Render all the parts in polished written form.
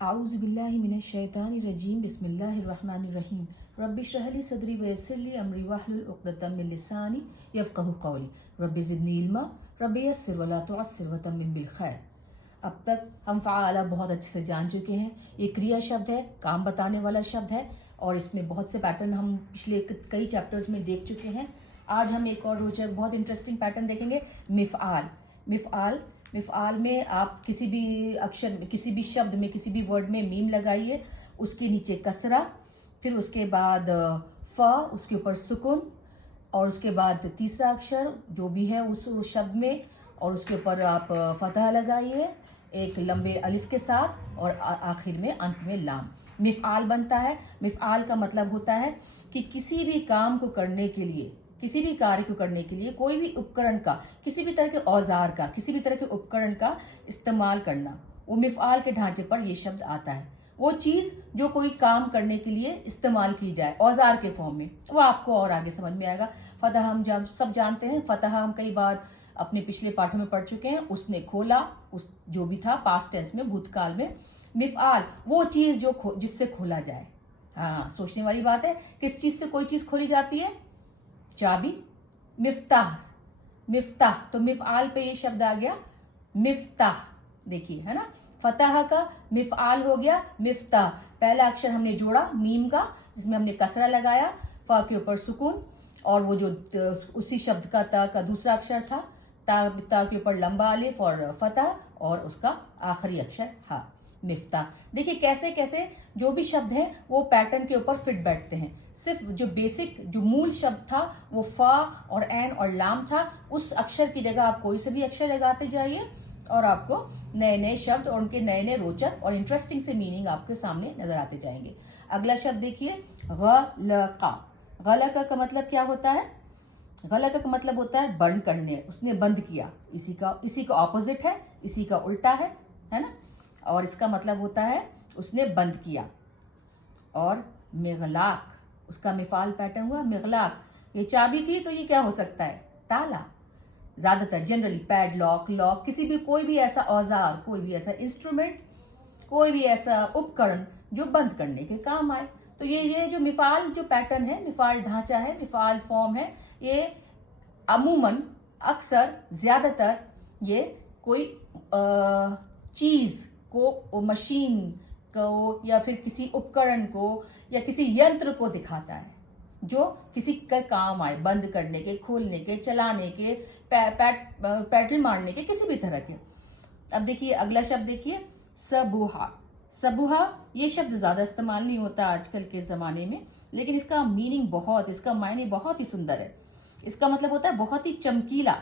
आऊज़ु बिल्लाहि मिनश शैतानिर रजीम बिस्मिल्लाहिर रहमानिर रहीम रब्बि इश्रह ली सदरी व यस्सिर ली अमरी वहलुल उक़दतम मिन लिसानी यफ़क़हू क़ौली रब्बि ज़िदनी इल्मा रब्बि यस्सिर व ला तुअस्सिर व तम्मिम बिल खैर। अब तक हम फ़आला बहुत अच्छे से जान चुके हैं। ये क्रिया शब्द है, काम बताने वाला शब्द है और इसमें बहुत से पैटर्न हम पिछले कई चैप्टर्स में देख चुके हैं। आज हम एक और रोचक बहुत इंटरेस्टिंग पैटर्न देखेंगे, मिफ़आल। मिफ़आल मिफ़आल में आप किसी भी अक्षर में, किसी भी शब्द में, किसी भी वर्ड में मीम लगाइए, उसके नीचे कसरा, फिर उसके बाद फ, उसके ऊपर सुकून और उसके बाद तीसरा अक्षर जो भी है उस शब्द में और उसके ऊपर आप फतह लगाइए एक लंबे अलिफ के साथ और आखिर में अंत में लाम। मिफ़आल बनता है। मिफ़आल का मतलब होता है कि किसी भी काम को करने के लिए, किसी भी कार्य को करने के लिए कोई भी उपकरण का, किसी भी तरह के औजार का, किसी भी तरह के उपकरण का इस्तेमाल करना, वो मिफ़आल के ढांचे पर ये शब्द आता है। वो चीज़ जो कोई काम करने के लिए इस्तेमाल की जाए औजार के फॉर्म में, वो आपको और आगे समझ में आएगा। फतह हम जब सब जानते हैं, फतह हम कई बार अपने पिछले पाठों में पढ़ चुके हैं। उसने खोला, उस जो भी था पास्ट टेंस में, भूतकाल में। मिफ़आल वो चीज़ जो जिससे खोला जाए। हाँ, सोचने वाली बात है, किस चीज़ से कोई चीज़ खोली जाती है? चाबी। मिफ्ताह, मिफ्ताह, तो मिफ़आल पे ये शब्द आ गया मिफ्ताह। देखिए, है ना, फतह का मिफ़आल हो गया मिफ्ताह। पहला अक्षर हमने जोड़ा मीम का, जिसमें हमने कसरा लगाया, फ के ऊपर सुकून और वो जो उसी शब्द का ता का दूसरा अक्षर था, ता के ऊपर लंबा अलिफ और फतह और उसका आखिरी अक्षर हा, मिफ्ताह। देखिए कैसे कैसे जो भी शब्द हैं वो पैटर्न के ऊपर फिट बैठते हैं। सिर्फ जो बेसिक जो मूल शब्द था वो फा और एन और लाम था, उस अक्षर की जगह आप कोई से भी अक्षर लगाते जाइए और आपको नए नए शब्द और उनके नए नए रोचक और इंटरेस्टिंग से मीनिंग आपके सामने नजर आते जाएंगे। अगला शब्द देखिए, गलका। गलका का मतलब क्या होता है? गलका का मतलब होता है बंद करने, उसने बंद किया। इसी का ऑपोजिट है, इसी का उल्टा है ना। और इसका मतलब होता है उसने बंद किया। और मिगलाक, उसका मिफ़ाल पैटर्न हुआ मिगलाक। ये चाबी थी तो ये क्या हो सकता है? ताला। ज़्यादातर जनरली पैडलॉक, लॉक, किसी भी कोई भी ऐसा औजार, कोई भी ऐसा इंस्ट्रूमेंट, कोई भी ऐसा उपकरण जो बंद करने के काम आए। तो ये जो मिफ़ाल जो पैटर्न है, मिफ़ाल ढांचा है, मिफ़ाल फॉर्म है, ये अमूमन, अक्सर, ज़्यादातर ये कोई चीज़ को, मशीन को या फिर किसी उपकरण को या किसी यंत्र को दिखाता है जो किसी का काम आए, बंद करने के, खोलने के, चलाने के, पैडल मारने के, किसी भी तरह के। अब देखिए अगला शब्द देखिए, सबूहा। सबूहा ये शब्द ज़्यादा इस्तेमाल नहीं होता आजकल के ज़माने में, लेकिन इसका मीनिंग बहुत, इसका मायने बहुत ही सुंदर है। इसका मतलब होता है बहुत ही चमकीला,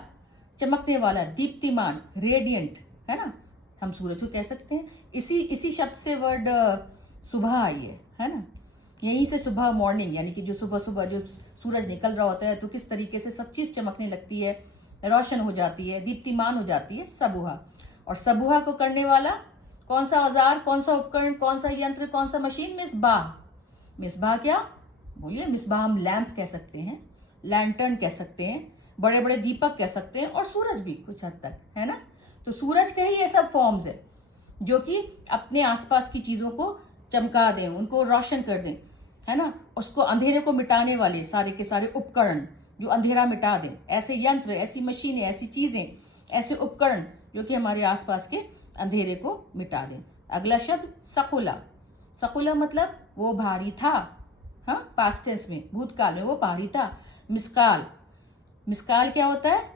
चमकने वाला, दीप्तिमान, रेडियंट, है ना। हम सूरज को कह सकते हैं। इसी शब्द से वर्ड सुबह आई है ना। यहीं से सुबह, मॉर्निंग, यानी कि जो सुबह सुबह जो सूरज निकल रहा होता है तो किस तरीके से सब चीज़ चमकने लगती है, रोशन हो जाती है, दीप्तिमान हो जाती है, सबूहा। और सबूहा को करने वाला कौन सा औजार, कौन सा उपकरण, कौन सा यंत्र, कौन सा मशीन? मिसबाह। मिसबाह क्या? बोलिए। मिसबाह हम लैंप कह सकते हैं, लैंटर्न कह सकते हैं, बड़े बड़े दीपक कह सकते हैं और सूरज भी कुछ हद तक, है ना। तो सूरज के ही ये सब फॉर्म्स है जो कि अपने आसपास की चीज़ों को चमका दें, उनको रोशन कर दें, है ना। उसको, अंधेरे को मिटाने वाले सारे के सारे उपकरण जो अंधेरा मिटा दें, ऐसे यंत्र, ऐसी मशीनें, ऐसी चीज़ें, ऐसे उपकरण जो कि हमारे आसपास के अंधेरे को मिटा दें। अगला शब्द सकुला। सकुला मतलब वो भारी था, हाँ, पास्ट टेंस में, भूतकाल में वो भारी था। मिस्काल। मिस्काल क्या होता है?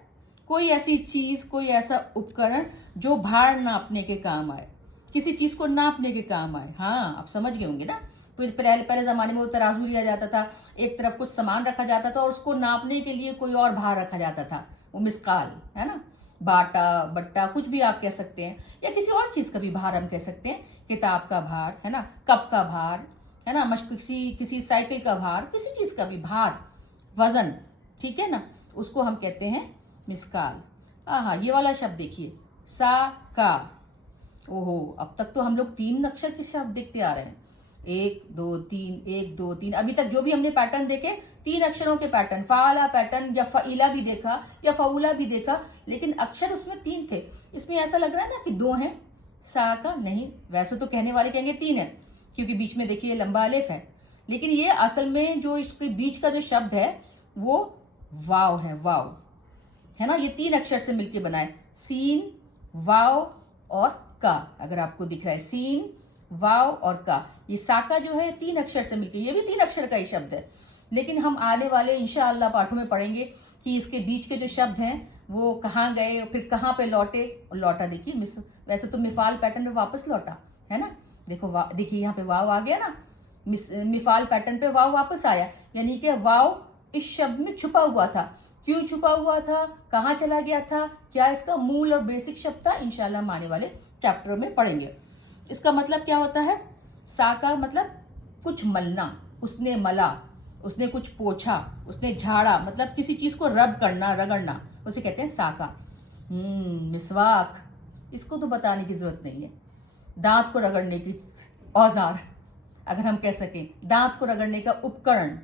कोई ऐसी चीज, कोई ऐसा उपकरण जो भार नापने के काम आए, किसी चीज को नापने के काम आए। हाँ, आप समझ गए होंगे ना। तो पहले जमाने में वो तराजू लिया जाता था, एक तरफ कुछ सामान रखा जाता था और उसको नापने के लिए कोई और भार रखा जाता था, वो मिस्काल, है ना। बाटा, बट्टा, कुछ भी आप कह सकते हैं, या किसी और चीज का भी भार हम कह सकते हैं। किताब का भार, है ना, कप का भार, है ना, किसी साइकिल का भार, किसी चीज का भी भार, वजन, ठीक है ना, उसको हम कहते हैं मिस्काल। हाँ, ये वाला शब्द देखिए, सा का। ओहो, अब तक तो हम लोग 3 अक्षर के शब्द देखते आ रहे हैं। 1 2 3, 1 2 3। अभी तक जो भी हमने पैटर्न देखे, 3 अक्षरों के पैटर्न, फाला पैटर्न या फईला भी देखा या फऊला भी देखा, लेकिन अक्षर उसमें 3 थे। इसमें ऐसा लग रहा है ना कि 2 हैं, सा का नहीं, वैसे तो कहने वाले कहेंगे 3 है, क्योंकि बीच में देखिए लंबा अलिफ है, लेकिन ये असल में जो इसके बीच का जो शब्द है वो वाव है, वाव है ना। ये 3 अक्षर से मिलके बना है, सीन, वाव और का। अगर आपको दिख रहा है सीन, वाव और का, ये साका जो है 3 अक्षर से मिलके, ये भी 3 अक्षर का ही शब्द है। लेकिन हम आने वाले इंशाअल्लाह पाठों में पढ़ेंगे कि इसके बीच के जो शब्द हैं वो कहाँ गए, फिर कहाँ पे लौटे। और लौटा देखिए, वैसे तो मिफाल पैटर्न में वापस लौटा है ना। देखो देखिए यहाँ पे वाव आ गया ना, मिफाल पैटर्न पे वाव वापस आया, यानी कि वाव इस शब्द में छुपा हुआ था। क्यों छुपा हुआ था, कहाँ चला गया था, क्या इसका मूल और बेसिक शब्द था, इंशाल्लाह हम आने वाले चैप्टर में पढ़ेंगे। इसका मतलब क्या होता है, सा का मतलब कुछ मलना, उसने मला, उसने कुछ पोछा, उसने झाड़ा, मतलब किसी चीज को रब करना, रगड़ना, उसे कहते हैं साका। मिसवाक, इसको तो बताने की जरूरत नहीं है, दांत को रगड़ने की औजार, अगर हम कह सकें दांत को रगड़ने का उपकरण,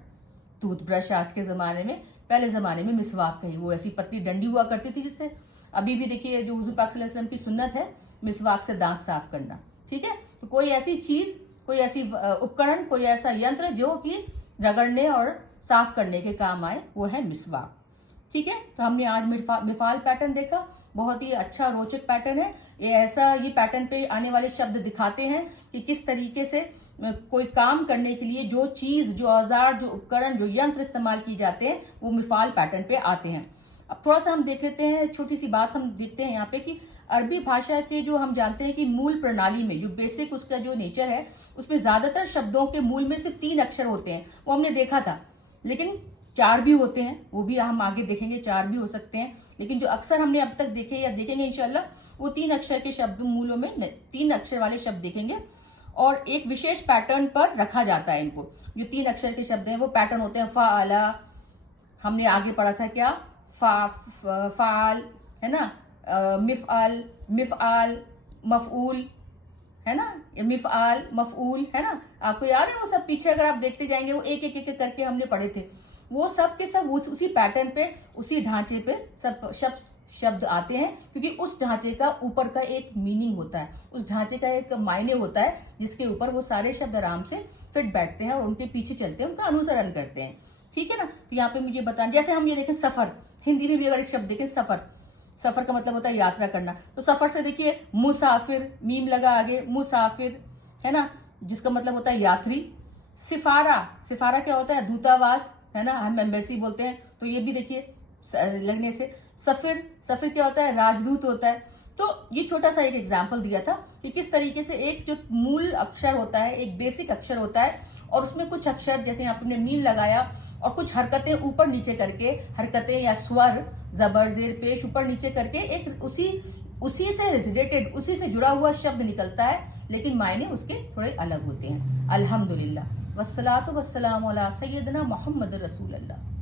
टूथब्रश आज के जमाने में, पहले जमाने में मिसवाक कही, वो ऐसी पतली डंडी हुआ करती थी जिससे, अभी भी देखिए जो हुजूर पाक सल्लल्लाहु अलैहि वसल्लम की सुन्नत है मिसवाक से दांत साफ करना, ठीक है। तो कोई ऐसी चीज, कोई ऐसी उपकरण, कोई ऐसा यंत्र जो कि रगड़ने और साफ करने के काम आए, वो है मिसवाक, ठीक है। तो हमने आज मिफाल पैटर्न देखा, बहुत ही अच्छा रोचक पैटर्न है ये पैटर्न पे आने वाले शब्द दिखाते हैं कि किस तरीके से कोई काम करने के लिए जो चीज, जो औजार, जो उपकरण, जो यंत्र इस्तेमाल किए जाते हैं वो मिफाल पैटर्न पे आते हैं। अब थोड़ा सा हम देख लेते हैं, छोटी सी बात हम देखते हैं यहाँ पे कि अरबी भाषा के जो हम जानते हैं कि मूल प्रणाली में जो बेसिक उसका जो नेचर है, उसमें ज्यादातर शब्दों के मूल में सिर्फ 3 अक्षर होते हैं, वो हमने देखा था। लेकिन 4 भी होते हैं, वो भी हम आगे देखेंगे, 4 भी हो सकते हैं, लेकिन जो अक्सर हमने अब तक देखे या देखेंगे इंशाल्लाह, वो 3 अक्षर के शब्द मूलों में 3 अक्षर वाले शब्द देखेंगे। और एक विशेष पैटर्न पर रखा जाता है इनको, जो 3 अक्षर के शब्द हैं वो पैटर्न होते हैं फाला, हमने आगे पढ़ा था क्या, फाल है ना, मिफआल, मिफआल, मफऊल है ना, मिफआल, मफऊल है ना। आपको याद है वो सब, पीछे अगर आप देखते जाएंगे वो एक एक एक करके हमने पढ़े थे, वो सब के सब उसी पैटर्न पे, उसी ढांचे पे सब शब्द आते हैं, क्योंकि उस ढांचे का ऊपर का एक मीनिंग होता है, उस ढांचे का एक मायने होता है, जिसके ऊपर वो सारे शब्द आराम से फिट बैठते हैं और उनके पीछे चलते हैं, उनका अनुसरण करते हैं, ठीक है ना। तो यहाँ पे मुझे बताएं, जैसे हम ये देखें सफर, हिंदी में भी अगर एक शब्द देखें सफर, सफर का मतलब होता है यात्रा करना, तो सफर से देखिए मुसाफिर, मीम लगा आगे, मुसाफिर है ना, जिसका मतलब होता है यात्री। सिफारा, सिफारा क्या होता है, दूतावास है ना, हम एम्बेसी बोलते हैं, तो ये भी देखिए लगने से। सफिर, सफिर क्या होता है, राजदूत होता है। तो ये छोटा सा एक एग्जाम्पल दिया था कि किस तरीके से एक जो मूल अक्षर होता है, एक बेसिक अक्षर होता है, और उसमें कुछ अक्षर, जैसे यहाँ पे मीम लगाया, और कुछ हरकतें ऊपर नीचे करके, हरकतें या स्वर, जबर जेर पेश ऊपर नीचे करके एक उसी से रिलेटेड, उसी से जुड़ा हुआ शब्द निकलता है, लेकिन मायने उसके थोड़े अलग होते हैं। अल्हम्दुलिल्लाह, वस्सलातु वस्सलामु अला सय्यदना मुहम्मद रसूलुल्लाह।